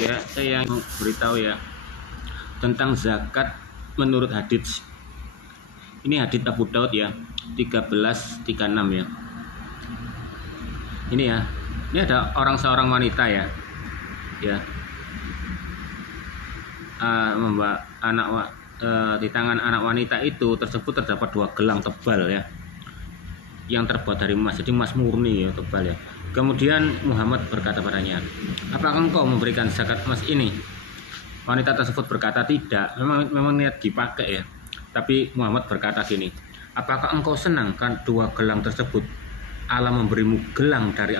ya, saya yang beritahu ya tentang zakat menurut hadits. Ini hadits Abu Daud ya, 1336 ya. Ini ya. Ini ada seorang wanita ya. Ya. Di tangan anak wanita itu tersebut terdapat 2 gelang tebal ya. Yang terbuat dari emas, jadi emas murni ya, tebal ya. Kemudian Muhammad berkata padanya, "Apakah engkau memberikan zakat emas ini?" Wanita tersebut berkata, "Tidak, memang niat dipakai ya." Tapi Muhammad berkata gini, "Apakah engkau senang kan 2 gelang tersebut? Allah memberimu gelang dari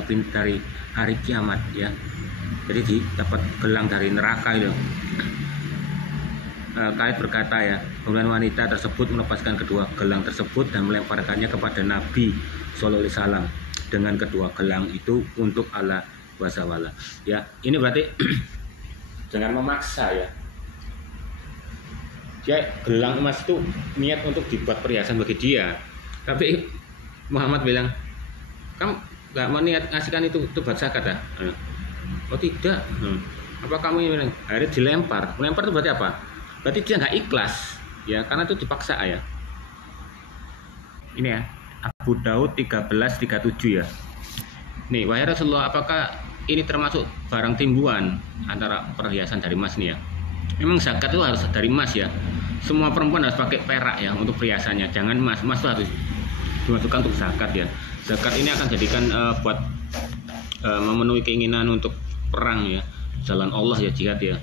hari kiamat ya." Jadi dapat gelang dari neraka itu. Khalid berkata ya, kemudian wanita tersebut melepaskan kedua gelang tersebut dan melemparkannya kepada Nabi Sallallahu Alaihi Wasallam dengan kedua gelang itu untuk Allah wasawala. Ya, ini berarti jangan memaksa ya. Dia gelang emas itu niat untuk dibuat perhiasan bagi dia, tapi Muhammad bilang, "Kamu nggak mau niat ngasihkan itu buat zakat ya?" "Oh tidak." "Apa kamu ini?" Akhirnya dilempar. Melempar itu berarti apa? Berarti dia nggak ikhlas ya, karena itu dipaksa ya. Ini ya, Abu Daud 1337 ya. Nih, wahai Rasulullah, apakah ini termasuk barang timbuhan antara perhiasan dari emas nih ya? Memang zakat itu harus dari emas ya. Semua perempuan harus pakai perak ya untuk perhiasannya, jangan emas. Emas itu harus dimasukkan untuk zakat ya. Zakat ini akan jadikan buat memenuhi keinginan untuk perang ya, jalan Allah ya, jihad ya.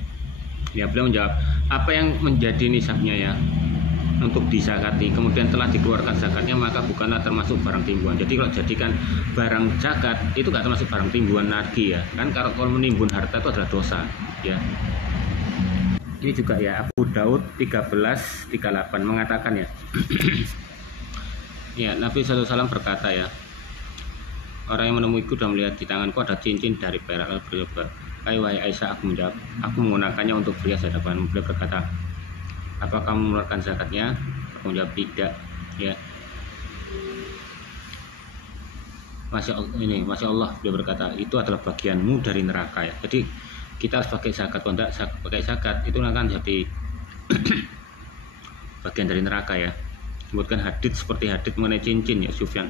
Ya, beliau menjawab, apa yang menjadi nisabnya ya untuk disakati, kemudian telah dikeluarkan zakatnya, maka bukanlah termasuk barang timbuhan. Jadi kalau jadikan barang zakat itu gak termasuk barang timbuhan lagi ya. Kan kalau menimbun harta itu adalah dosa ya. Ini juga ya, Abu Daud 1338 mengatakan ya. Ya, Nabi SAW berkata ya, orang yang menemuiku dan melihat di tanganku ada cincin dari perak, lalu berkata, "Wahai Aisyah," aku menjawab, "aku menggunakannya untuk berhias hadapan." Beliau berkata, "Apa kamu mengeluarkan zakatnya?" Aku menjawab, "Tidak." Ya. Masya Allah, beliau berkata, "Itu adalah bagianmu dari neraka ya." Jadi kita harus pakai zakat. Kalau tidak pakai zakat itu akan jadi bagian dari neraka ya. Sebutkan hadits seperti hadits mengenai cincin ya. Sufyan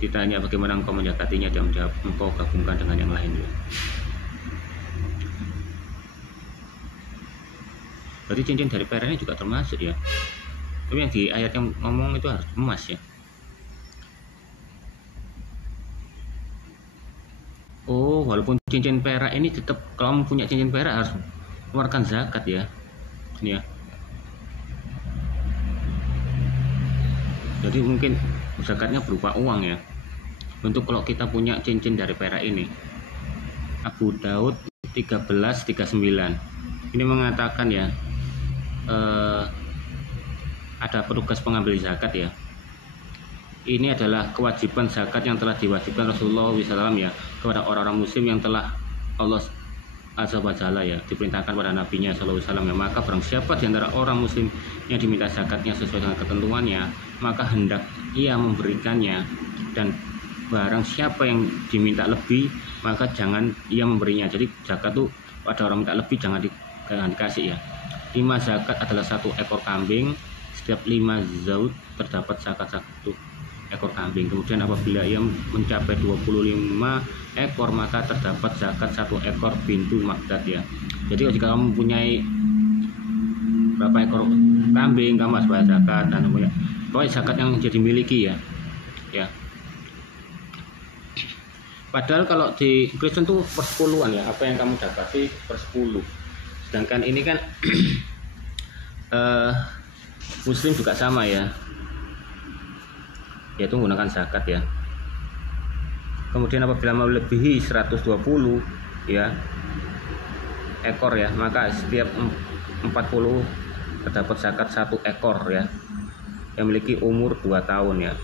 ditanya, "Bagaimana engkau menjakatinya?" Dia menjawab, "Engkau gabungkan dengan yang lain ya." Berarti cincin dari perak ini juga termasuk ya. Tapi yang di ayat yang ngomong itu harus emas ya. Oh, walaupun cincin perak ini tetap, kalau punya cincin perak harus keluarkan zakat ya. Ini ya. Jadi mungkin zakatnya berupa uang ya. Untuk kalau kita punya cincin dari perak ini. Abu Daud 1339. Ini mengatakan ya, ada petugas pengambil zakat ya. Ini adalah kewajiban zakat yang telah diwajibkan Rasulullah SAW ya kepada orang-orang muslim yang telah Allah Azza wa Jalla ya diperintahkan pada nabinya SAW ya. Maka barang siapa di antara orang muslim yang diminta zakatnya sesuai dengan ketentuannya, maka hendak ia memberikannya, dan barang siapa yang diminta lebih, maka jangan ia memberinya. Jadi zakat tuh pada orang minta lebih jangan dikasih ya. 5 zakat adalah 1 ekor kambing. Setiap 5 zaud terdapat zakat 1 ekor kambing. Kemudian apabila ia mencapai 25 ekor, maka terdapat zakat 1 ekor bintu Magdad ya. Jadi jika kamu mempunyai berapa ekor kambing, kamu harus bayar zakat. Dan pokoknya zakat yang jadi miliki ya. Ya. Padahal kalau di Kristen tuh persepuluhan ya, apa yang kamu dapati per 10. Sedangkan ini kan Muslim juga sama ya, yaitu menggunakan zakat ya. Kemudian apabila melebihi 120 ya ekor ya, maka setiap 40 terdapat zakat 1 ekor ya, yang memiliki umur 2 tahun ya.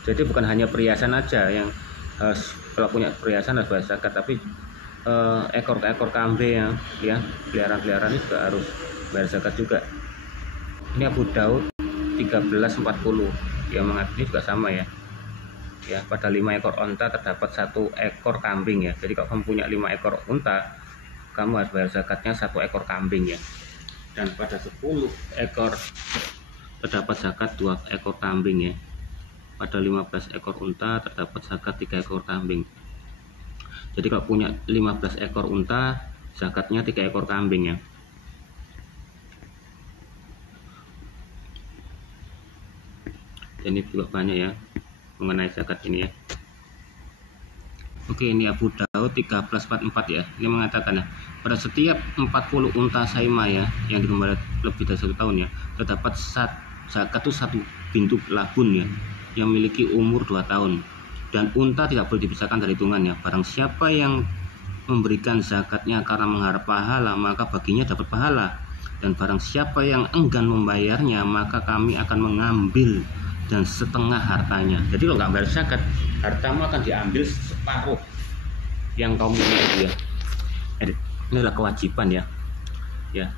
Jadi bukan hanya perhiasan aja yang kalau punya perhiasan harus bayar zakat, tapi ekor kambing ya peliharaan ini juga harus bayar zakat juga. Ini Abu Daud 1340 ya, ini juga sama ya. Ya, pada 5 ekor unta terdapat 1 ekor kambing ya. Jadi kalau kamu punya 5 ekor unta, kamu harus bayar zakatnya 1 ekor kambing ya. Dan pada 10 ekor terdapat zakat 2 ekor kambing ya. Pada 15 ekor unta terdapat zakat 3 ekor kambing. Jadi kalau punya 15 ekor unta, zakatnya 3 ekor kambing ya. Ini juga banyak ya mengenai zakat ini ya. Oke, ini Abu Daud 1344 ya. Ini mengatakan ya, pada setiap 40 unta saima ya yang digembala lebih dari 1 tahun ya, terdapat zakat itu 1 bintu labun ya yang memiliki umur 2 tahun. Dan unta tidak boleh dipisahkan dari hitungannya. Barang siapa yang memberikan zakatnya karena mengharap pahala, maka baginya dapat pahala. Dan barang siapa yang enggan membayarnya, maka kami akan mengambil dan setengah hartanya. Jadi kalau nggak bayar zakat, hartamu akan diambil separuh yang kamu miliki ya. Ini adalah kewajiban ya. Ya.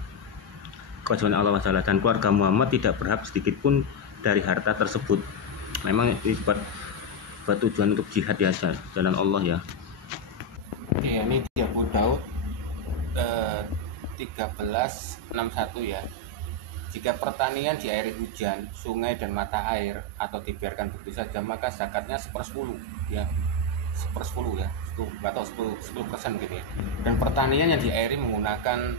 Kewajiban Allah SWT, dan keluarga Muhammad tidak berhak sedikit pun dari harta tersebut. Memang ini buat tujuan untuk jihad ya, jalan Allah ya. Oke, ini di Abu Daud 1361 ya. Jika pertanian diairi hujan, sungai dan mata air atau dibiarkan begitu saja, maka zakatnya 1/10 ya. 1/10 ya, atau 10% gitu ya. Dan pertanian yang diairi menggunakan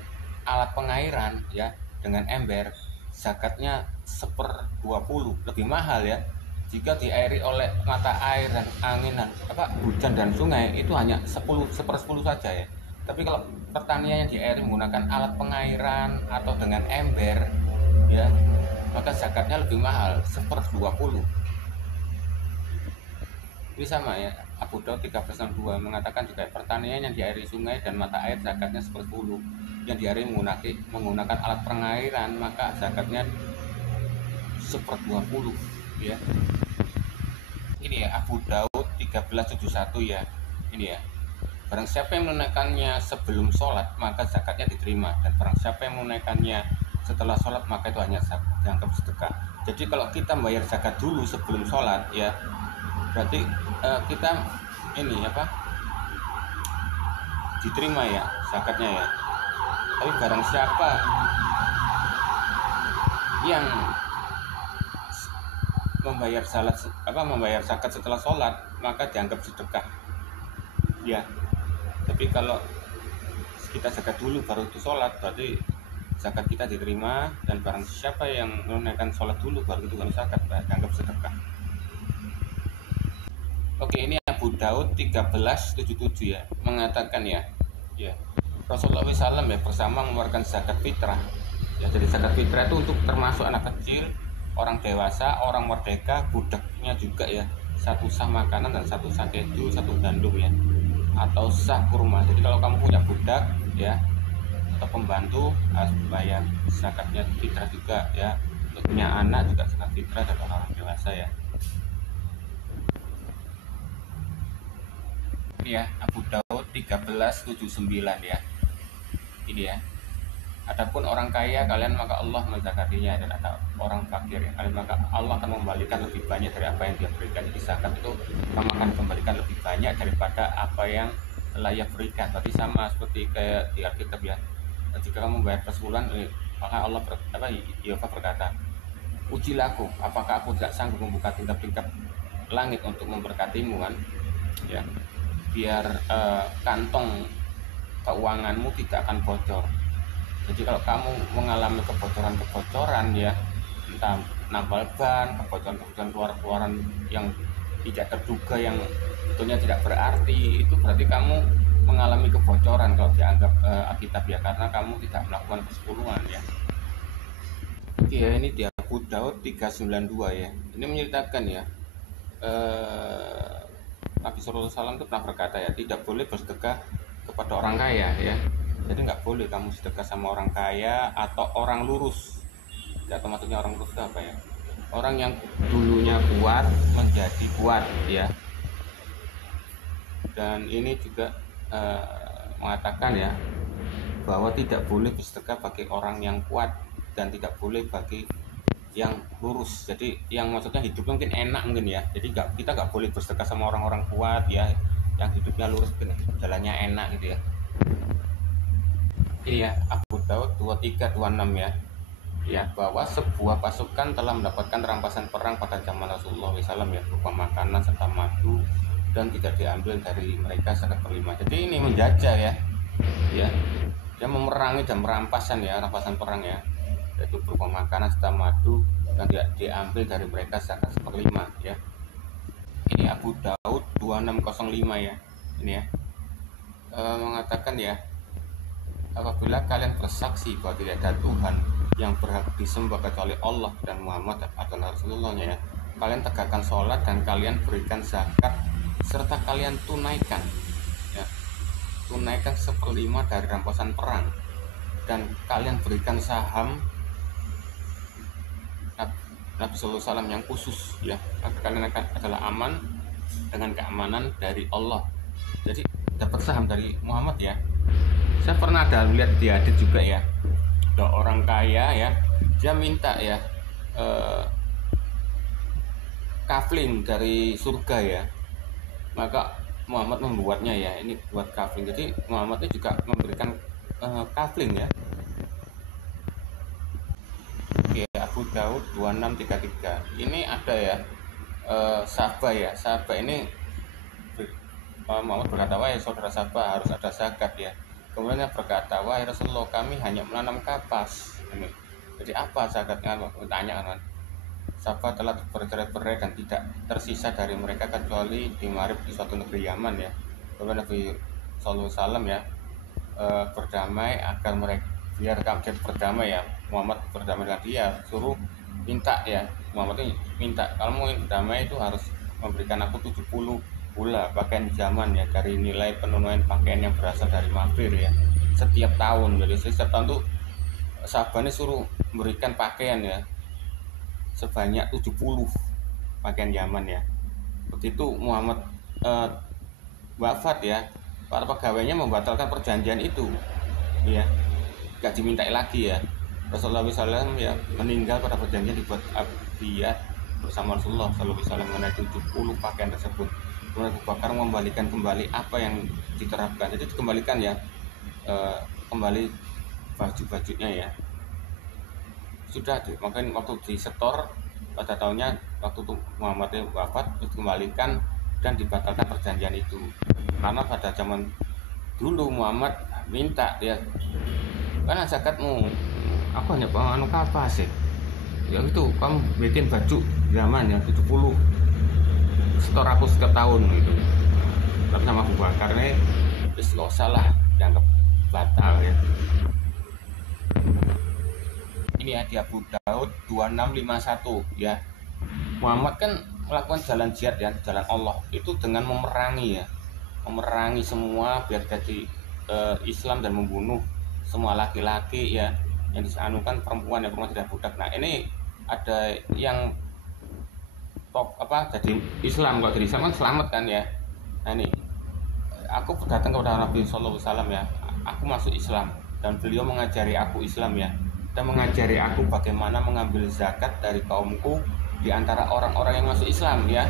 alat pengairan ya dengan ember, zakatnya 1/20, lebih mahal ya. Jika diairi oleh mata air dan angin dan hujan dan sungai, itu hanya 1/10 saja ya. Tapi kalau pertanian yang diairi menggunakan alat pengairan atau dengan ember ya, maka zakatnya lebih mahal, 1/20. Ini sama ya, Abu Daud 1362 mengatakan juga pertanian yang diairi sungai dan mata air zakatnya 1/10. Yang diairi menggunakan alat pengairan, maka zakatnya 1/20 ya. Ini ya Abu Daud 1371 ya. Ini ya. Barang siapa yang menunaikannya sebelum sholat, maka zakatnya diterima. Dan barang siapa yang menunaikannya setelah sholat, maka itu hanya dianggap sedekah. Jadi kalau kita bayar zakat dulu sebelum sholat ya, berarti kita ini diterima ya zakatnya ya. Tapi barang siapa yang membayar zakat setelah sholat, maka dianggap sedekah ya. Tapi kalau kita zakat dulu baru itu sholat, berarti zakat kita diterima. Dan barang siapa yang menunaikan sholat dulu baru itu zakat, dianggap sedekah. Oke, ini Abu Daud 1377 ya, mengatakan ya Rasulullah SAW ya bersama mengeluarkan zakat fitrah ya. Jadi zakat fitrah itu untuk termasuk anak kecil, orang dewasa, orang merdeka, budaknya juga ya. 1 sah makanan dan 1 sah keju, 1 gandum ya, atau sah kurma. Jadi kalau kamu punya budak ya atau pembantu, harus bayar zakatnya fitrah juga ya. Untuk punya anak juga zakat fitrah, dan orang dewasa ya. Ini ya Abu Daud 1379 ya. Ini ya. Adapun orang kaya kalian, maka Allah menzakatinya, dan ada orang fakir ya kalian, maka Allah akan membalikan lebih banyak dari apa yang dia berikan. Jadi zakat itu kamu akan kembalikan lebih banyak daripada apa yang layak berikan. Berarti sama seperti kayak di Alkitab ya. Jika kamu bayar per bulan, maka Allah Yehova berkata, ujilah aku, apakah aku tidak sanggup membuka tingkap-tingkap langit untuk memberkatimu kan ya, biar kantong keuanganmu tidak akan bocor. Jadi kalau kamu mengalami kebocoran-kebocoran ya, entah nambal ban, kebocoran-kebocoran keluaran yang tidak terduga, yang tentunya tidak berarti, itu berarti kamu mengalami kebocoran kalau dianggap Alkitab ya, karena kamu tidak melakukan persepuluhan ya. Oke ya, ini di Abu Daud 392 ya. Ini menceritakan ya, Nabi SAW itu pernah berkata ya, tidak boleh bersedekah kepada orang kaya ya. Jadi nggak boleh kamu sedekah sama orang kaya atau orang lurus. Atau maksudnya orang lurus itu apa ya? Orang yang dulunya kuat menjadi kuat ya. Dan ini juga mengatakan ya, bahwa tidak boleh bersedekah bagi orang yang kuat, dan tidak boleh bagi yang lurus. Jadi yang maksudnya hidupnya mungkin enak mungkin ya. Jadi kita nggak boleh bersedekah sama orang-orang kuat ya, yang hidupnya lurus, jalannya enak gitu ya. Iya, Abu Daud 2326 ya. Ya, bahwa sebuah pasukan telah mendapatkan rampasan perang pada zaman Rasulullah SAW ya, berupa makanan serta madu, dan tidak diambil dari mereka zakat berlima. Jadi ini menjajah ya, ya, dia memerangi dan merampasan ya, rampasan perang ya, yaitu berupa makanan serta madu, dan tidak diambil dari mereka zakat seperlima ya. Ini Abu Daud 2605 ya, ini ya, mengatakan ya, apabila kalian bersaksi bahwa tidak ada Tuhan yang berhak disembah kecuali Allah dan Muhammad adalah Rasulullah-Nya ya, kalian tegakkan sholat dan kalian berikan zakat serta kalian tunaikan ya, tunaikan seperlima dari rampasan perang, dan kalian berikan saham Nabi Sallallahu Alaihi Wasallam yang khusus ya, agar kalian akan adalah aman dengan keamanan dari Allah. Jadi dapat saham dari Muhammad ya. Saya pernah ada lihat di hadits juga ya, ada orang kaya ya, dia minta ya kafling dari surga ya, maka Muhammad membuatnya ya, ini buat kafling. Jadi Muhammad itu juga memberikan kafling ya. Oke, Abu Daud 2633 ini ada ya, Sabah ya, Sabah ini Muhammad berkata, wahai saudara Sabah, harus ada zakat ya. Kemudian dia berkata, wahai Rasulullah, kami hanya menanam kapas ini. Jadi apa zakatnya? Tanya kan. Sabah telah bercerai-berai dan tidak tersisa dari mereka kecuali di Marib di suatu negeri Yaman ya. Kemudian Nabi Sallallahu Alaihi Wasallam ya, berdamai agar mereka biar kamu berdamai ya, Muhammad berdamai dengan dia, suruh minta ya, Muhammad itu minta, kalau mau berdamai itu harus memberikan aku 70 pula pakaian zaman ya, dari nilai penunaian pakaian yang berasal dari Mafir ya, setiap tahun. Jadi setiap tahun tuh Sabah ini suruh memberikan pakaian ya sebanyak 70 pakaian zaman ya. Begitu Muhammad wafat ya, para pegawainya membatalkan perjanjian itu ya, gak dimintai lagi ya. Rasulullah SAW ya meninggal pada perjanjian dibuat abdiyah bersama Rasulullah SAW mengenai 70 pakaian tersebut. Kemudian Abu Bakar membalikan kembali apa yang diterapkan, jadi dikembalikan ya, kembali baju-bajunya ya, sudah mungkin waktu disetor pada tahunnya waktu itu Muhammad wafat, dikembalikan dan dibatalkan perjanjian itu, karena pada zaman dulu Muhammad minta ya, karena zakatmu aku hanya bawa anu kapas ya itu kamu bikin baju zaman yang 70 setor aku setiap tahun gitu. Tapi sama Abu Bakar ini terus gak usah lah, dianggap batal ya. Ini ya di Abu Daud 2651 ya, Muhammad kan melakukan jalan jihad ya, jalan Allah itu dengan memerangi ya, memerangi semua biar jadi Islam dan membunuh semua laki-laki ya, yang disanukan perempuan tidak budak. Nah ini ada yang jadi Islam, kalau jadi Islam kan selamat kan ya. Nah ini aku datang kepada Nabi Sallallahu Alaihi Wasallam ya, aku masuk Islam dan beliau mengajari aku Islam ya, dan mengajari aku bagaimana mengambil zakat dari kaumku di antara orang-orang yang masuk Islam ya.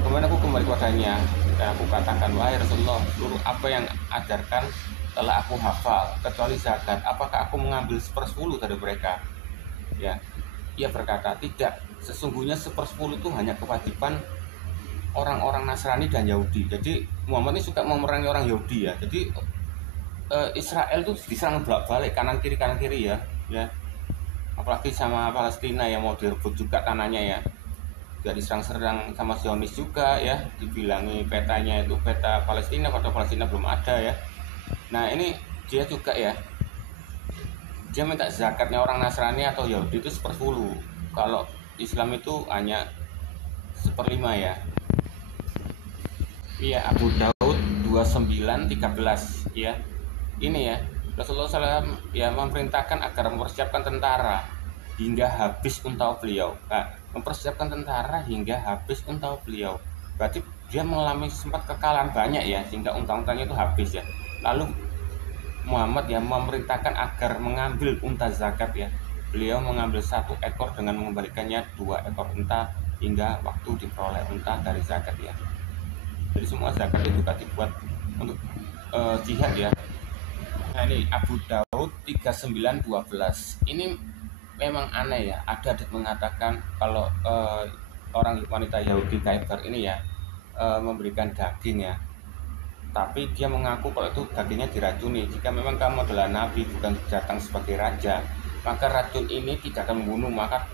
Kemudian aku kembali kepadanya dan aku katakan, wahai Rasulullah, seluruh apa yang ajarkan telah aku hafal kecuali zakat, apakah aku mengambil 1/10 dari mereka ya? Ia berkata, tidak, sesungguhnya 1/10 itu hanya kewajiban orang-orang Nasrani dan Yahudi. Jadi Muhammad ini suka memerangi orang Yahudi ya. Jadi Israel itu diserang bolak-balik, kanan kiri ya, ya. Apalagi sama Palestina yang mau direbut juga tanahnya ya. Juga diserang-serang sama Zionis juga ya. Dibilangi petanya itu peta Palestina, pada Palestina belum ada ya. Nah ini dia juga ya, dia minta zakatnya orang Nasrani atau Yahudi itu 1/10. Kalau Islam itu hanya 1/5 ya. Iya, Abu Daud 2913 ya. Ini ya, Rasulullah SAW ya memerintahkan agar mempersiapkan tentara hingga habis unta beliau. Nah, mempersiapkan tentara hingga habis unta beliau. Berarti dia mengalami sempat kekalahan banyak ya, sehingga unta-untanya itu habis ya. Lalu Muhammad ya memerintahkan agar mengambil unta zakat ya. Jadi Muhammad Beliau mengambil 1 ekor dengan mengembalikannya 2 ekor unta hingga waktu diperoleh unta dari zakat ya. Jadi semua zakat itu juga dibuat untuk jihad ya. Nah ini Abu Daud 3912. Ini memang aneh ya. Ada mengatakan kalau orang wanita Yahudi Khaybar ini ya memberikan daging ya. Tapi dia mengaku kalau itu dagingnya diracuni. Jika memang kamu adalah nabi bukan datang sebagai raja, maka racun ini tidak akan membunuh. Maka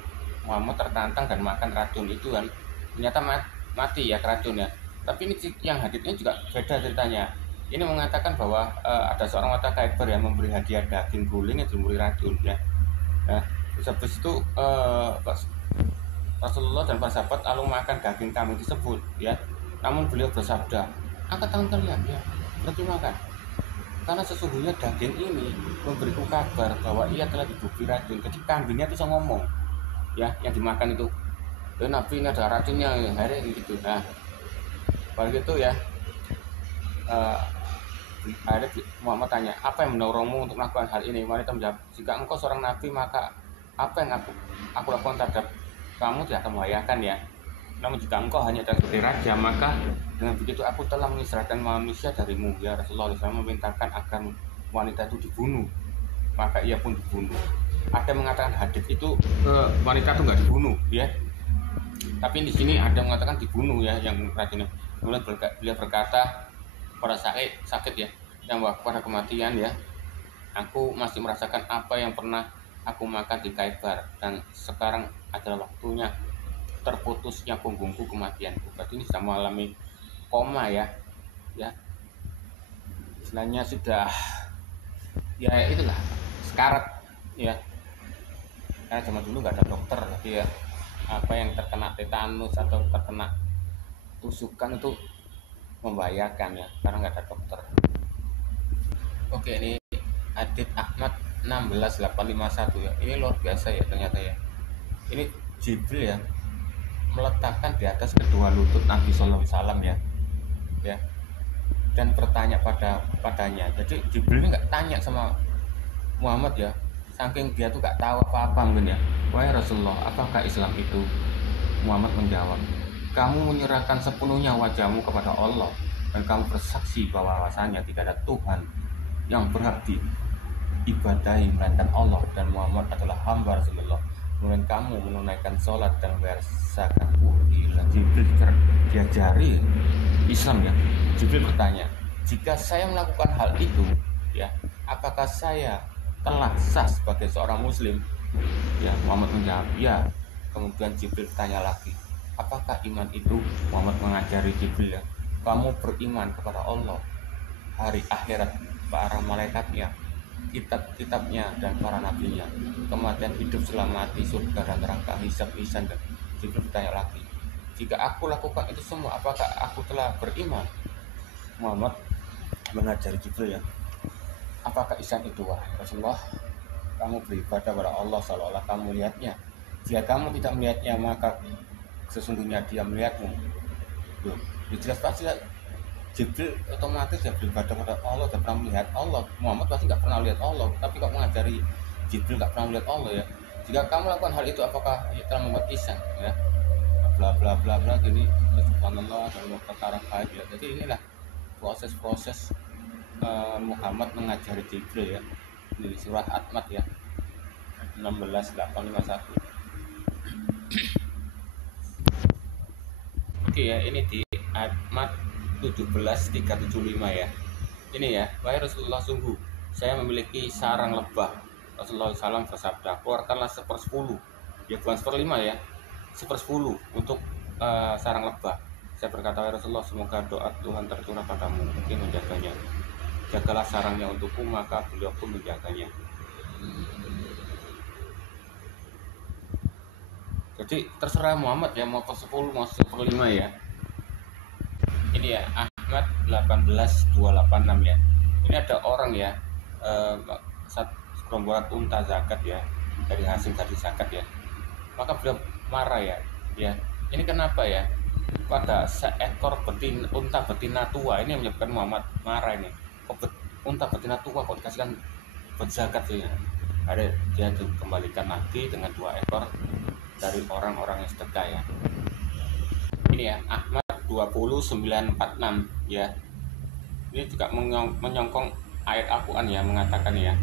Muhammad tertantang dan makan racun itu kan. Ternyata mati ya racun ya. Tapi ini yang haditsnya juga beda ceritanya. Ini mengatakan bahwa ada seorang wanita Khaybar yang memberi hadiah daging guling yang dilumuri racun ya. Nah, habis itu Rasulullah dan para sahabat lalu makan daging kambing tersebut ya. Namun beliau bersabda, angkat tangan kalian ya, berarti makan. Karena sesungguhnya daging ini memberiku kabar bahwa ia telah diberi racun. Jadi kambingnya bisa ngomong ya, yang dimakan itu. Nabi ini ada racunnya ya, hari gitu. Nah, pada itu ya, akhirnya Muhammad tanya, apa yang mendorongmu untuk melakukan hal ini? Wanita menjawab, jika engkau seorang nabi maka apa yang aku lakukan terhadap kamu tidak akan membahayakan ya. Namun jika engkau hanya sebagai raja, maka dengan begitu aku telah mengisrakan manusia darimu ya. Rasulullah SAW memerintahkan agar wanita itu dibunuh, maka ia pun dibunuh. Ada yang mengatakan hadits itu wanita itu nggak dibunuh ya, tapi di sini ada yang mengatakan dibunuh ya, yang racunnya. Kemudian beliau berkata pada sakit ya, yang pada kematian ya, aku masih merasakan apa yang pernah aku makan di Khaybar, dan sekarang adalah waktunya terputusnya punggungku kematianku. Berarti ini sudah mengalami koma ya, istilahnya sudah ya itulah sekarat ya. Karena zaman dulu nggak ada dokter, tapi ya apa yang terkena tetanus atau terkena tusukan itu membahayakan ya, karena nggak ada dokter. Oke, ini Adit Ahmad 16851 ya. Ini luar biasa ya ternyata ya. Ini Jibril ya meletakkan di atas kedua lutut Nabi Sallallahu Alaihi Wasallam ya, dan bertanya padanya. Jadi Jibril ini nggak tanya sama Muhammad ya, saking dia tuh nggak tahu apa-apa mungkin ya. Wahai Rasulullah, apakah Islam itu? Muhammad menjawab, kamu menyerahkan sepenuhnya wajahmu kepada Allah dan kamu bersaksi bahwasanya tidak ada Tuhan yang berhak diibadahi melainkan Allah, dan Muhammad adalah hamba Rasulullah. Kemudian kamu menunaikan sholat dan bayar zakat. Jibril diajari Islam ya. Jibril bertanya, jika saya melakukan hal itu ya, apakah saya telah sah sebagai seorang muslim? Ya, Muhammad menjawab ya. Kemudian Jibril bertanya lagi, apakah iman itu? Muhammad mengajari Jibril ya, kamu beriman kepada Allah, hari akhirat, para malaikatnya, kitab-kitabnya, dan para nabinya, kematian, hidup setelah mati, surga dan neraka, hisab lisan. Dan Jibril bertanya lagi, jika aku lakukan itu semua, apakah aku telah beriman? Muhammad mengajari Jibril ya, apakah ihsan itu? Wahai Rasulullah, kamu beribadah kepada Allah seolah-olah kamu melihatnya. Jika kamu tidak melihatnya, maka sesungguhnya dia melihatmu. Loh, jelas pasti Jibril otomatis ya beribadah kepada Allah dan pernah melihat Allah. Muhammad pasti nggak pernah lihat Allah, tapi kok mengajari Jibril nggak pernah melihat Allah ya. Jika kamu lakukan hal itu, apakah telah membuat ihsan ya? Bla bla bla bla. Jadi subhanallah dalam perkara gaib ya. Jadi inilah proses-proses Muhammad mengajari Jibril ya, di surah Ahmad ya 16851. Oke ya, ini di Ahmad 17375 ya. Ini ya, wahai Rasulullah, sungguh saya memiliki sarang lebah. Rasulullah SAW bersabda, keluarkanlah 1/10, ya bukan 1/5 ya, 1/10 untuk sarang lebah. Saya berkata, wahai Rasulullah, semoga doa Tuhan tercurah padamu, mungkin menjaganya. Jagalah sarangnya untukku, maka beliau pun menjaganya. Jadi terserah Muhammad ya, mau 10 mau 1/5 ya. Ini ya Ahmad 18286 ya. Ini ada orang ya, segerombolan unta zakat ya, dari hasil tadi zakat ya. Maka beliau marah ya. Ini kenapa ya? Pada seekor unta betina tua, ini yang menyebabkan Muhammad marah ini. Kok unta betina tua kok dikasihkan berzakat sih ya? ada dia dikembalikan lagi dengan 2 ekor dari orang-orang yang sedekah ya. Ini ya Ahmad 20946 ya. Ini juga menyongkong ayat Al-Quran ya, mengatakan ya,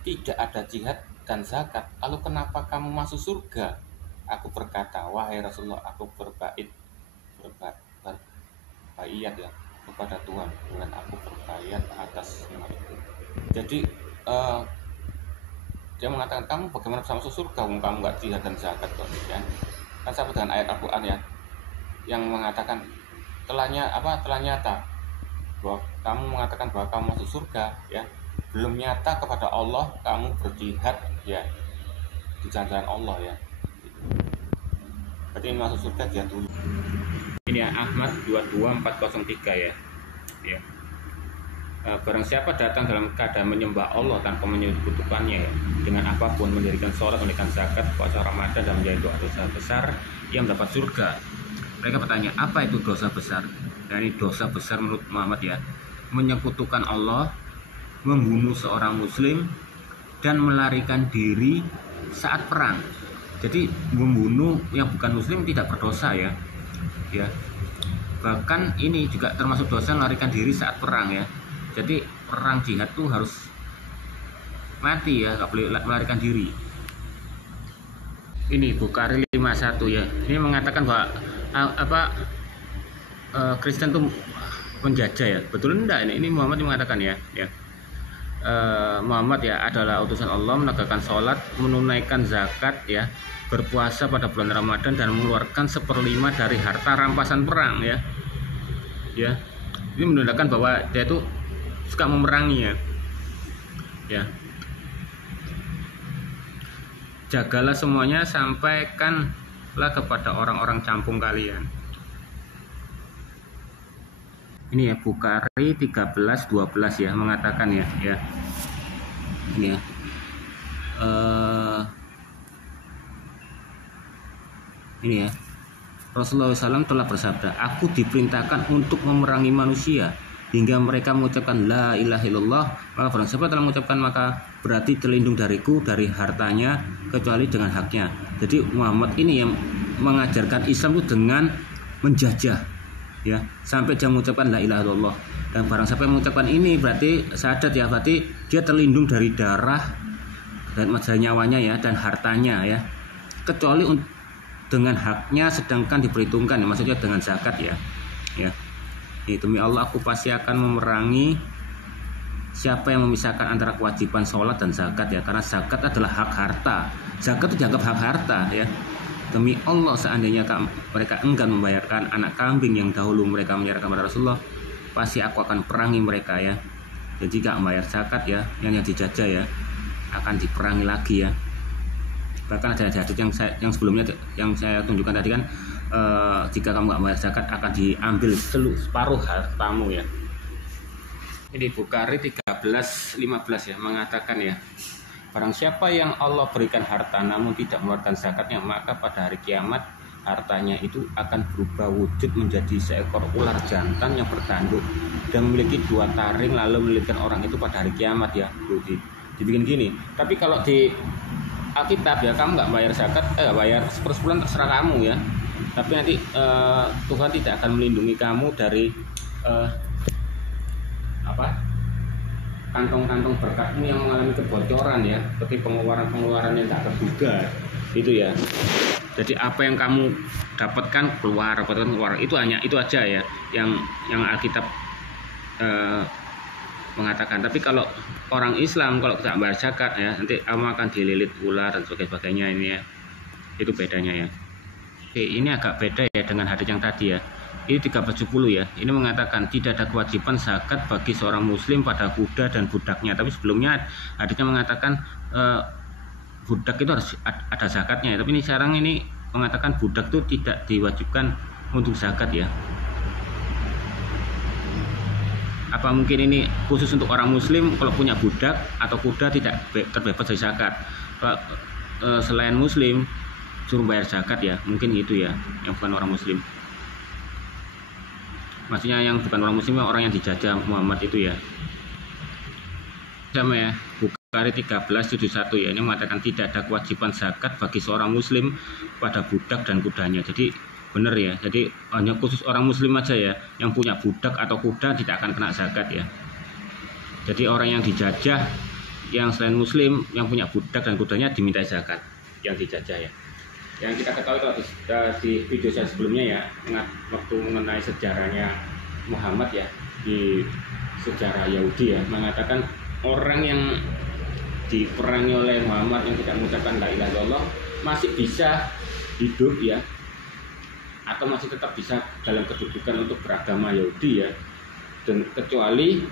tidak ada jihad dan zakat, lalu kenapa kamu masuk surga? Aku berkata, wahai Rasulullah, aku berbayat ya kepada Tuhan, dengan aku berbayat atas nama itu. Jadi dia mengatakan, kamu bagaimana bisa masuk surga? Kamu nggak jihad dan zakat kok, ya. Kan sama dengan ayat Al-Quran ya, yang mengatakan telah nyata bahwa kamu mengatakan bahwa kamu masuk surga, ya, belum nyata kepada Allah kamu berjihad ya di jalan Allah ya. Berarti masuk surga jihad dulu. Ini ya Ahmad 22403 ya. Barang siapa datang dalam keadaan menyembah Allah tanpa menyekutukannya ya, dengan apapun, mendirikan sholat, menunaikan zakat, puasa Ramadan, dan menjadi dosa besar, ia mendapat surga. Mereka bertanya, apa itu dosa besar? Dan ini dosa besar menurut Muhammad ya, menyekutukan Allah, membunuh seorang muslim, dan melarikan diri saat perang. Jadi membunuh yang bukan muslim tidak berdosa ya. Bahkan ini juga termasuk dosa melarikan diri saat perang ya. Jadi perang jihad tuh harus mati ya, nggak boleh melarikan diri. Ini Bukhari 51 ya. Ini mengatakan bahwa Kristen tuh penjajah ya. Betul enggak? Ini Muhammad yang mengatakan ya. Muhammad ya adalah utusan Allah, menegakkan sholat, menunaikan zakat ya, berpuasa pada bulan Ramadan, dan mengeluarkan 1/5 dari harta rampasan perang ya. Ini menunjukkan bahwa dia itu suka memerangi ya. Jagalah semuanya, sampaikanlah kepada orang-orang kampung kalian. Ini ya Bukhari 13:12 ya, mengatakan ya. Ini ya. Ini ya. Rasulullah SAW telah bersabda, aku diperintahkan untuk memerangi manusia hingga mereka mengucapkan la ilaha illallah, maka barang siapa telah mengucapkan maka berarti terlindung dariku dari hartanya kecuali dengan haknya. Jadi Muhammad ini yang mengajarkan Islam itu dengan menjajah ya, sampai dia mengucapkan la ilaha illallah. Dan barang siapa yang mengucapkan ini berarti syahadat ya, berarti dia terlindung dari darah dan nyawanya ya, dan hartanya ya, kecuali dengan haknya, sedangkan diperhitungkan ya, maksudnya dengan zakat ya. Demi Allah aku pasti akan memerangi siapa yang memisahkan antara kewajiban sholat dan zakat ya, karena zakat adalah hak harta, zakat itu dianggap hak harta ya. Demi Allah seandainya mereka enggan membayarkan anak kambing yang dahulu mereka menyerahkan kepada Rasulullah, pasti aku akan perangi mereka ya. Jadi gak membayar zakat ya, yang dijajah ya, akan diperangi lagi ya. Bahkan ada hadits yang sebelumnya yang saya tunjukkan tadi kan, jika kamu nggak bayar zakat akan diambil separuh hartamu ya. Ini Bukhari 13:15 ya, mengatakan ya, barang siapa yang Allah berikan harta namun tidak mengeluarkan zakatnya, maka pada hari kiamat hartanya itu akan berubah wujud menjadi seekor ular jantan yang bertanduk dan memiliki 2 taring, lalu melilitkan orang itu pada hari kiamat ya. Dibikin gini. Tapi kalau di Alkitab ya, kamu nggak bayar zakat, bayar sepersebulan terserah kamu ya. Tapi nanti Tuhan tidak akan melindungi kamu dari kantong-kantong berkatmu yang mengalami kebocoran ya, seperti pengeluaran yang tak terduga itu ya. Jadi apa yang kamu dapatkan keluar itu hanya itu aja ya yang Alkitab mengatakan. Tapi kalau orang Islam kalau tidak bayar zakat ya, nanti kamu akan dililit ular dan sebagainya ini ya. Itu bedanya ya. Oke, ini agak beda ya dengan hadits yang tadi ya. Ini 13:10 ya. Ini mengatakan tidak ada kewajiban zakat bagi seorang muslim pada kuda dan budaknya. Tapi sebelumnya haditsnya mengatakan budak itu harus ada zakatnya ya. Tapi ini sekarang ini mengatakan budak itu tidak diwajibkan untuk zakat ya. Apa mungkin ini khusus untuk orang muslim, kalau punya budak atau kuda tidak terbebas dari zakat? Selain muslim suruh bayar zakat ya, mungkin gitu ya, yang bukan orang muslim. Maksudnya yang bukan orang muslim, orang yang dijajah Muhammad itu ya. sama ya, Bukhari 1371 ya, ini mengatakan tidak ada kewajiban zakat bagi seorang muslim pada budak dan kudanya. Jadi benar ya, jadi hanya khusus orang muslim aja ya yang punya budak atau kuda tidak akan kena zakat ya. Jadi orang yang dijajah, yang selain muslim yang punya budak dan kudanya diminta zakat yang dijajah ya. Yang kita ketahui kalau di video saya sebelumnya ya, waktu mengenai sejarahnya Muhammad ya, di sejarah Yahudi ya, mengatakan orang yang diperangi oleh Muhammad yang tidak mengucapkan la ilaha illallah masih bisa hidup ya, atau masih tetap bisa dalam kedudukan untuk beragama Yahudi ya, dan kecuali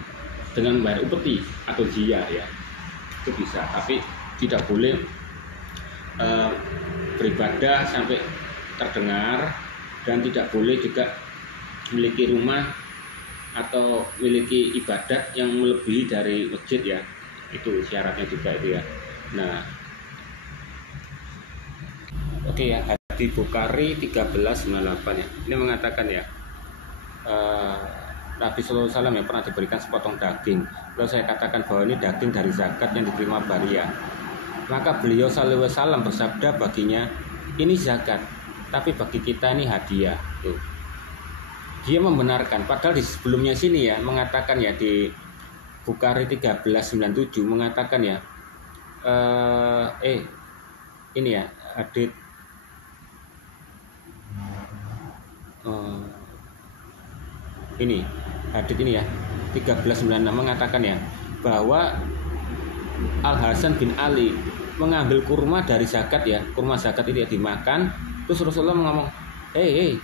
dengan membayar upeti atau jizya ya, itu bisa, tapi tidak boleh beribadah sampai terdengar, dan tidak boleh juga memiliki rumah atau memiliki ibadat yang melebihi dari masjid ya, itu syaratnya juga itu ya. Nah, oke ya, hadits Bukhari 1398 ya, ini mengatakan ya, Nabi Sallallahu Alaihi Wasallam ya pernah diberikan sepotong daging, lalu saya katakan bahwa ini daging dari zakat yang diterima Bariyah. Maka beliau Sallallahu Alaihi Wasallam bersabda baginya, ini zakat, tapi bagi kita ini hadiah. Tuh. Dia membenarkan, padahal di sebelumnya sini ya mengatakan ya, di Bukhari 1397 mengatakan ya, ini ya hadits ini hadits ini ya 1396 mengatakan ya bahwa Al Hasan bin Ali mengambil kurma dari zakat ya, kurma zakat itu ya dimakan, terus Rasulullah ngomong, hei,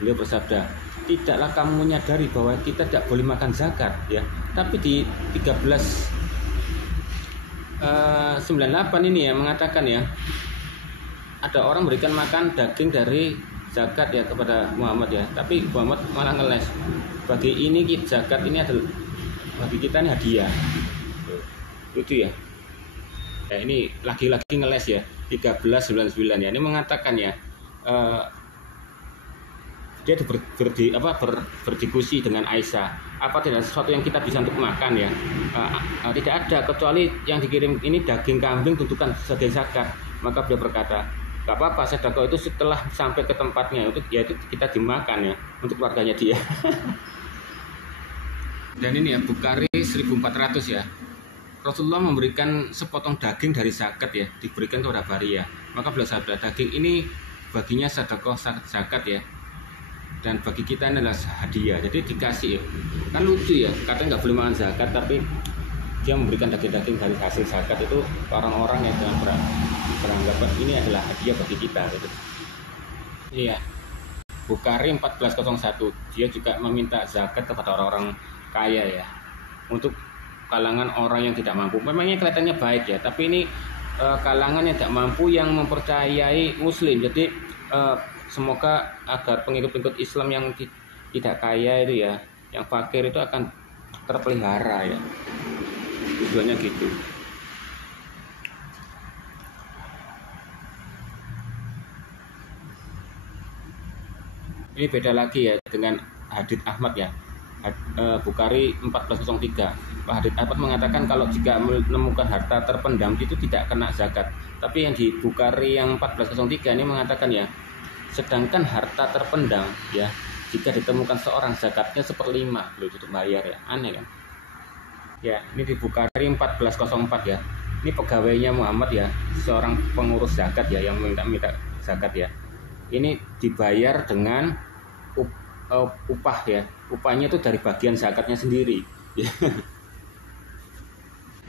beliau bersabda, tidaklah kamu menyadari bahwa kita tidak boleh makan zakat ya. Tapi di 1398 ini ya mengatakan ya, ada orang memberikan makan daging dari zakat ya kepada Muhammad ya, tapi Muhammad malah ngeles, bagi ini zakat ini adalah bagi kita ini hadiah. Itu ya. Ya ini lagi-lagi ngeles ya, 1399 ya, ini mengatakan ya, dia berdiskusi dengan Aisyah, apa tidak sesuatu yang kita bisa untuk makan ya? Tidak ada, kecuali yang dikirim ini daging kambing tentukan sebagai zakat. Maka beliau berkata, gak apa-apa, sedekah itu setelah sampai ke tempatnya itu ya, itu kita dimakan ya untuk keluarganya dia. Dan ini ya Bukhari 1400 ya, Rasulullah memberikan sepotong daging dari zakat ya, diberikan kepada Bariyah. Maka beliau sabda, daging ini baginya sedekah zakat ya, dan bagi kita ini adalah hadiah. Jadi dikasih ya, kan lucu ya, katanya nggak boleh makan zakat, tapi dia memberikan daging-daging dari hasil zakat itu orang-orang yang dengan beranggapan ini adalah hadiah bagi kita gitu. Iya, Bukhari 1401 dia juga meminta zakat kepada orang-orang kaya ya, untuk kalangan orang yang tidak mampu. Memangnya kelihatannya baik ya, tapi ini kalangan yang tidak mampu yang mempercayai Muslim. Jadi semoga agar pengikut-pengikut Islam yang tidak kaya itu ya, yang fakir itu akan terpelihara ya. Tujuannya gitu. Ini beda lagi ya dengan hadits Ahmad ya. Bukhari 1403. Hadits Ahmad mengatakan kalau jika menemukan harta terpendam itu tidak kena zakat. Tapi yang di Bukhari yang 1403 ini mengatakan ya, sedangkan harta terpendam ya, jika ditemukan seorang zakatnya 1/5 belum tutup bayar ya. Aneh kan? Ya, ini di Bukhari 1404 ya. Ini pegawainya Muhammad ya, seorang pengurus zakat ya yang minta zakat ya. Ini dibayar dengan upah ya. Upahnya itu dari bagian zakatnya sendiri.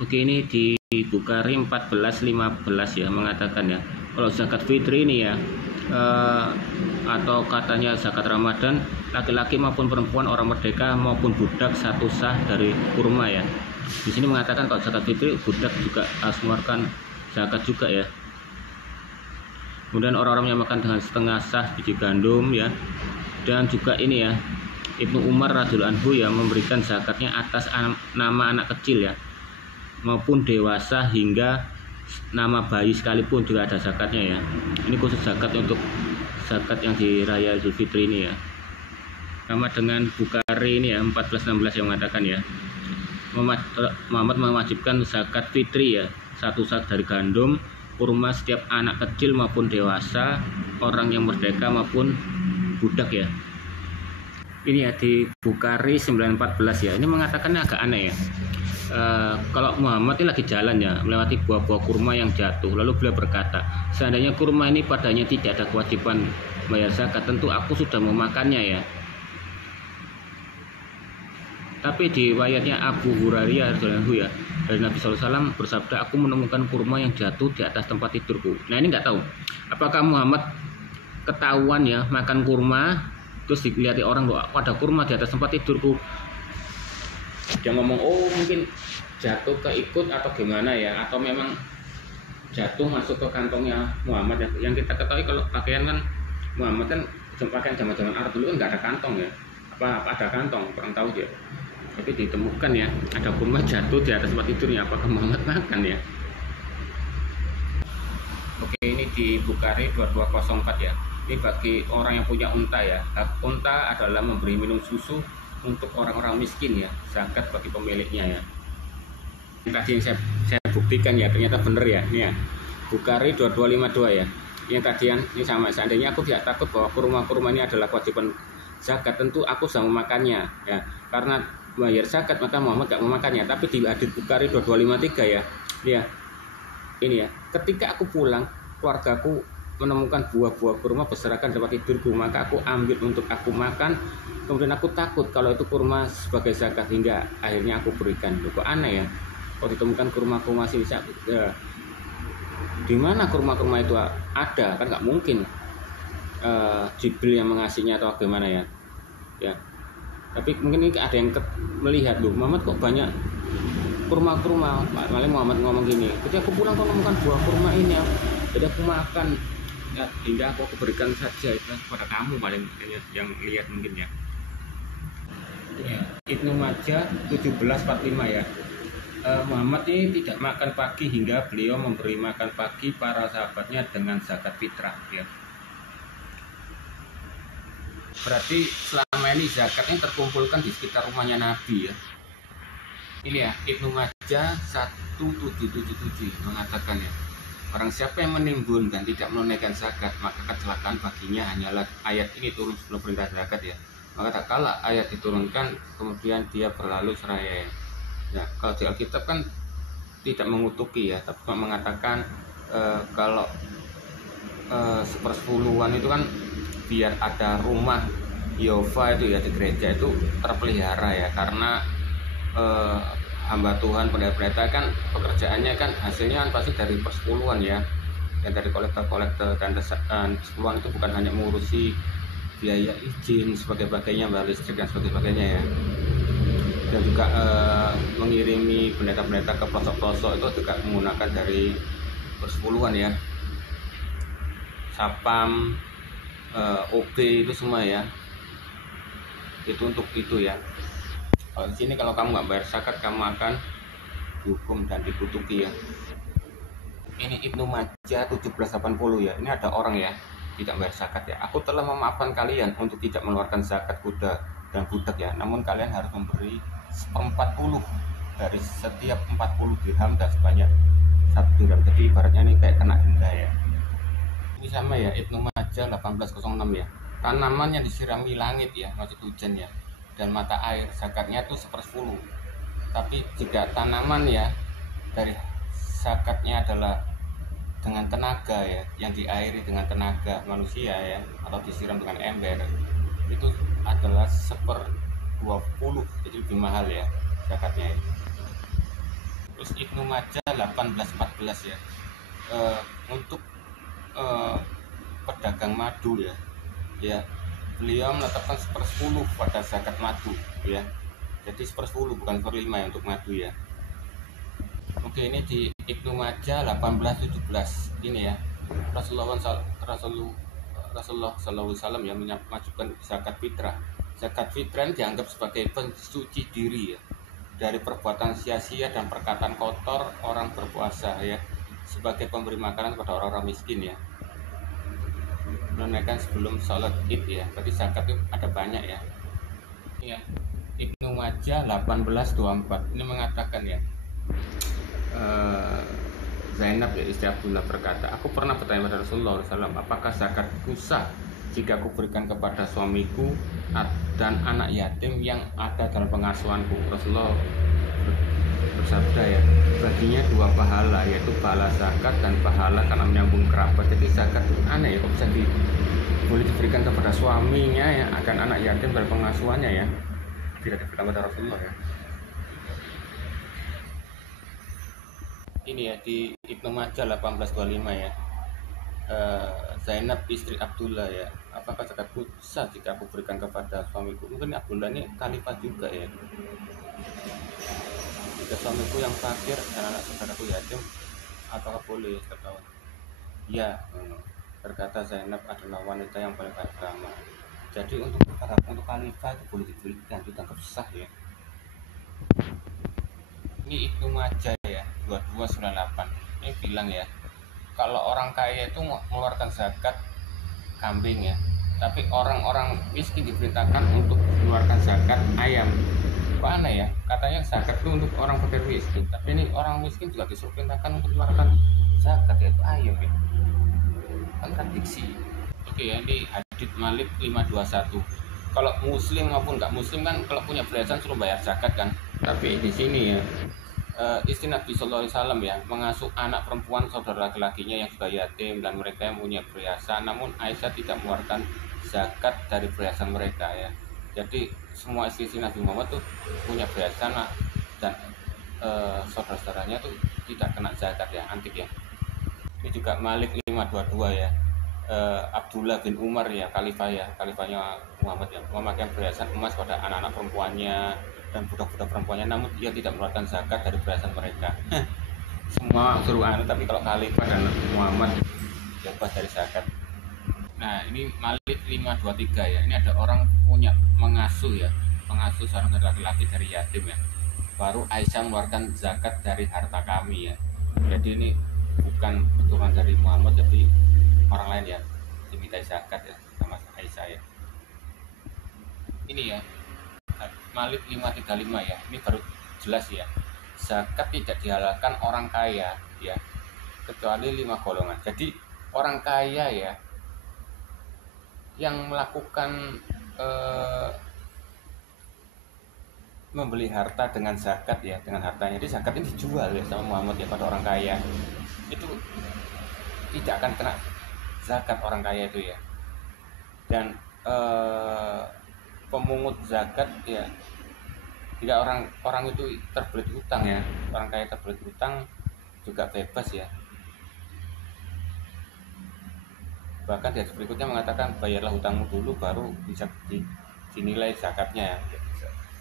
Oke, ini di Bukhari 1415 ya mengatakan ya, kalau zakat fitri ini ya, atau katanya zakat Ramadan, laki-laki maupun perempuan, orang merdeka maupun budak satu sah dari kurma ya. Di sini mengatakan kalau zakat fitri budak juga harus mengeluarkan zakat juga ya. Kemudian orang-orang yang makan dengan setengah sah biji gandum ya. Dan juga ini ya, Ibnu Umar radhiyallahu anhu ya memberikan zakatnya atas nama anak kecil ya, maupun dewasa hingga nama bayi sekalipun juga ada zakatnya ya. Ini khusus zakat untuk zakat yang di Raya Idul Fitri ini ya. Sama dengan Bukhari ini ya 1416 yang mengatakan ya, Muhammad mewajibkan zakat fitri ya, satu sak dari gandum, kurma setiap anak kecil maupun dewasa, orang yang merdeka maupun budak ya. Ini ya di Bukhari 914 ya. Ini mengatakannya agak aneh ya. Kalau Muhammad ini lagi jalan ya, melewati buah-buah kurma yang jatuh, lalu beliau berkata, seandainya kurma ini padanya tidak ada kewajiban bayar zakat, tentu aku sudah memakannya ya. Tapi di riwayatnya Abu Hurairah radhiyallahu ya, dari Nabi SAW bersabda, aku menemukan kurma yang jatuh di atas tempat tidurku. Nah ini nggak tahu apakah Muhammad ketahuan ya makan kurma, terus dilihat orang, loh ada kurma di atas tempat tidurku, dia ngomong oh mungkin jatuh keikut atau gimana ya, atau memang jatuh masuk ke kantongnya Muhammad ya. Yang kita ketahui kalau pakaian kan Muhammad kan pakaian zaman-zaman Arab dulu kan nggak ada kantong ya, apa ada kantong kurang tahu dia. Tapi ditemukan ya ada kurma jatuh di atas tempat tidurnya, apakah Muhammad makan ya. Oke, ini di Bukhari 2204 ya. Ini bagi orang yang punya unta ya. Unta adalah memberi minum susu untuk orang-orang miskin ya, zakat bagi pemiliknya ya. Ini tadi yang saya buktikan ya, ternyata benar ya. Ini ya, Bukhari 2252 ya. Yang tadi yang ini sama, seandainya aku tidak takut bahwa kurma-kurma ini adalah kewajiban zakat, tentu aku sudah memakannya ya. Karena bayar zakat maka Muhammad tidak memakannya. Tapi di hadits Bukhari 2253 ya. Ini ya, ketika aku pulang, keluargaku menemukan buah-buah kurma berserakan di tempat tidurku, maka aku ambil untuk aku makan. Kemudian aku takut kalau itu kurma sebagai zakat, hingga akhirnya aku berikan. Loh, kok aneh ya, kalau ditemukan kurma-kurma masih bisa ya, di mana kurma-kurma itu ada, kan nggak mungkin Jibril yang mengasihnya atau bagaimana ya. Ya, tapi mungkin ini ada yang melihat, loh Muhammad kok banyak kurma-kurma. Malah Muhammad ngomong gini, ketika aku pulang kau menemukan buah kurma ini ya, jadi aku makan ya, hingga aku berikan saja itu kepada kamu, paling yang lihat mungkin ya. Ibnu Majah 1745 ya. Muhammad ini tidak makan pagi hingga beliau memberi makan pagi para sahabatnya dengan zakat fitrah ya. Berarti selama ini zakatnya terkumpulkan di sekitar rumahnya Nabi ya. Ini ya, Ibnu Majah 1777 mengatakan ya, barang siapa yang menimbun dan tidak menunaikan zakat, maka kecelakaan baginya hanyalah ayat ini turun sebelum perintah zakat ya. Maka tak kala ayat diturunkan, kemudian dia berlalu seraya. Ya, kalau di Alkitab kan tidak mengutuki ya, tapi mengatakan kalau sepersepuluhan itu kan biar ada rumah Yehova itu ya di gereja itu terpelihara ya, karena hamba Tuhan pendeta-pendeta kan pekerjaannya kan hasilnya kan pasti dari persepuluhan ya, dan dari kolektor-kolektor dan persepuluhan itu bukan hanya mengurusi biaya izin sebagainya, bayar listrik dan sebagainya ya, dan juga mengirimi pendeta-pendeta ke pelosok-pelosok itu juga menggunakan dari persepuluhan ya, sapam, OB itu semua ya, itu untuk itu ya. Kalau di sini kalau kamu nggak bayar zakat, kamu akan dihukum dan dikutuki ya. Ini Ibnu Majah 1780 ya. Ini ada orang ya tidak bayar zakat ya. Aku telah memaafkan kalian untuk tidak mengeluarkan zakat kuda dan budak ya. Namun kalian harus memberi 1/40 dari setiap 40 dirham dan sebanyak 1 dirham. Jadi ibaratnya ini kayak kena denda ya. Ini sama ya, Ibnu Majah 1806 ya. Tanaman yang disirami langit ya, maksud hujan ya, dan mata air, zakatnya itu 1/10. Tapi jika tanaman ya dari zakatnya adalah dengan tenaga ya, yang diairi dengan tenaga manusia ya, atau disiram dengan ember, itu adalah 1/20, jadi lebih mahal ya zakatnya ya. Terus Ibnu Majah 1814 ya, untuk pedagang madu ya, beliau menetapkan 1/10 pada zakat madu ya. Jadi 1/10 bukan 1/5 ya untuk madu ya. Oke, ini di Ibnu Majah 1817 ini ya. Rasulullah SAW yang mengajukan zakat fitrah. Zakat fitrah dianggap sebagai pensuci diri ya, dari perbuatan sia-sia dan perkataan kotor orang berpuasa ya, sebagai pemberi makanan kepada orang-orang miskin ya, menunaikan sebelum sholat id ya. Berarti zakat itu ada banyak ya. Iya. Ibnu Majah 1824 ini mengatakan ya, eh, Zainab ya istri Abdullah berkata, aku pernah bertanya pada Rasulullah SAW, apakah zakatku sah jika aku berikan kepada suamiku dan anak yatim yang ada dalam pengasuhanku? Rasulullah bersabda ya, baginya dua pahala, yaitu pahala zakat dan pahala karena menyambung kerabat. Jadi zakat itu aneh ya, kok bisa boleh diberikan kepada suaminya ya, akan anak yatim dalam pengasuhannya ya, tidak diberikan kepada Rasulullah ya. Ini ya di Ibnu Majah 1825 ya, Zainab istri Abdullah ya, apakah zakatku sah jika aku berikan kepada suamiku? Mungkin Abdullah ini khalifah juga ya. Jika suamiku yang fakir dan anak saudaraku yatim, apakah boleh? Kata ya, berkata Zainab adalah wanita yang paling beragama. Jadi untuk khalifah itu boleh diberikan, dianggap sah ya. Ini Ibnu Majah ya 2298 ini bilang ya, kalau orang kaya itu mengeluarkan zakat kambing ya, tapi orang-orang miskin diperintahkan untuk mengeluarkan zakat ayam. Kok aneh ya, katanya zakat itu untuk orang fakir miskin, tapi ini orang miskin juga disuruh perintahkan untuk mengeluarkan zakat, yaitu ayam ya, kontradiksi. Oke ya, ini hadits Malik 521. Kalau muslim maupun nggak muslim kan kalau punya perhiasan suruh bayar zakat kan. Tapi di sini ya, istri Nabi Sallallahu Alaihi Wasallam ya mengasuh anak perempuan saudara laki-lakinya yang sudah yatim dan mereka yang punya perhiasan. Namun Aisyah tidak mengeluarkan zakat dari perhiasan mereka ya. Jadi semua istri Nabi Muhammad tuh punya perhiasan dan saudara-saudaranya tuh tidak kena zakat ya, antik ya. Ini juga Malik 522 ya. Abdullah bin Umar ya, khalifahnya Muhammad ya, memakai perhiasan emas pada anak-anak perempuannya dan budak-budak perempuannya, namun ia tidak mengeluarkan zakat dari perhiasan mereka. Semua suruh tapi kalau khalifah dan Muhammad bebas dari zakat. Nah ini Malik 523 ya, ini ada orang punya mengasuh seorang laki-laki dari yatim ya, baru Aisyah mengeluarkan zakat dari harta kami ya. Jadi ini bukan keturunan dari Muhammad, jadi orang lain ya dimintai zakat ya sama Aisyah ya. Ini ya Malik 535 ya, ini baru jelas ya, zakat tidak dihalalkan orang kaya ya, kecuali 5 golongan. Jadi orang kaya ya yang melakukan membeli harta dengan zakat ya, dengan hartanya, jadi zakat ini dijual ya sama Muhammad ya pada orang kaya, itu tidak akan kena zakat orang kaya itu ya. Dan pemungut zakat ya, tidak orang itu terbelit hutang ya, orang kaya terbelit hutang juga bebas ya. Bahkan di ayat berikutnya mengatakan bayarlah hutangmu dulu baru bisa dinilai zakatnya ya.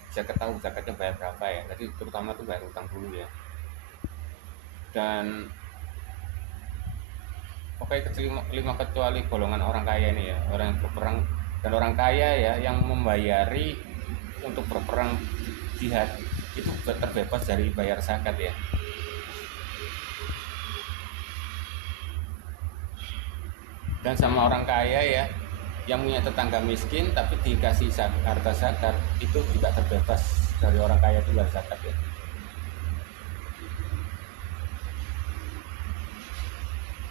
Bisa ketahui zakatnya bayar berapa ya. Jadi terutama itu bayar hutang dulu ya. Dan pokoknya kelima kecuali golongan orang kaya ini ya, orang yang berperang dan orang kaya ya yang membayari untuk berperang jihad itu terbebas dari bayar zakat ya. Dan sama orang kaya ya yang punya tetangga miskin tapi dikasih harta zakat itu juga terbebas dari orang kaya itu bayar zakat ya.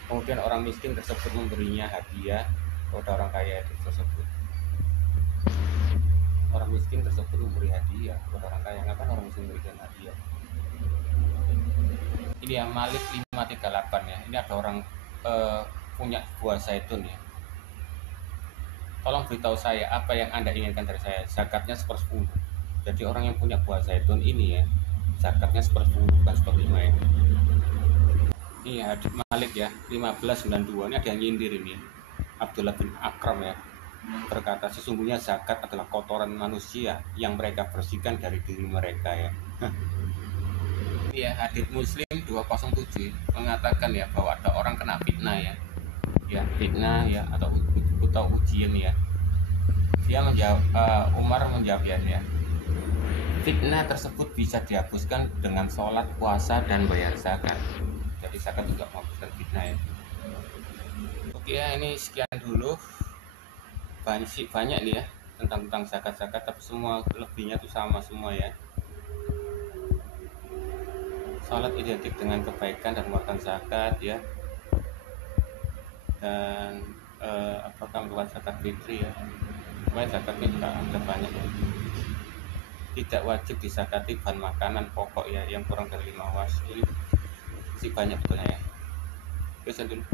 Kemudian orang miskin tersebut memberinya hadiah kepada orang kaya tersebut. Orang miskin tersebut memberi hadiah kepada orang kaya. Ngapain orang miskin memberikan hadiah? Ini yang Malik 538 ya. Ini ada orang punya buah zaitun ya. Tolong beritahu saya apa yang Anda inginkan dari saya. Zakatnya 1/10. Jadi orang yang punya buah zaitun ini ya, zakatnya 1/10 bukan 1/5 ya. Ini hadits Malik ya 1592, ini ada yang nyindir ini Abdullah bin Akram ya, berkata sesungguhnya zakat adalah kotoran manusia yang mereka bersihkan dari diri mereka ya. Ini ya hadits Muslim 207 mengatakan ya bahwa ada orang kena fitnah ya, fitnah ya atau ujian ya. Dia menjawab, Umar menjawab ya, fitnah tersebut bisa dihapuskan dengan sholat, puasa dan bayar zakat. Jadi zakat juga menghapuskan fitnah ya. Oke ya, ini sekian dulu. Banyak nih ya tentang zakat-zakat, tapi semua lebihnya itu sama semua ya. Salat identik dengan kebaikan dan mengeluarkan zakat ya, dan apakah mengeluarkan zakat fitri ya. Supaya zakatnya juga ada banyak ya. Tidak wajib disakati bahan makanan pokok ya yang kurang dari 5 was. Ini masih banyak betulnya ya. Oke, dulu.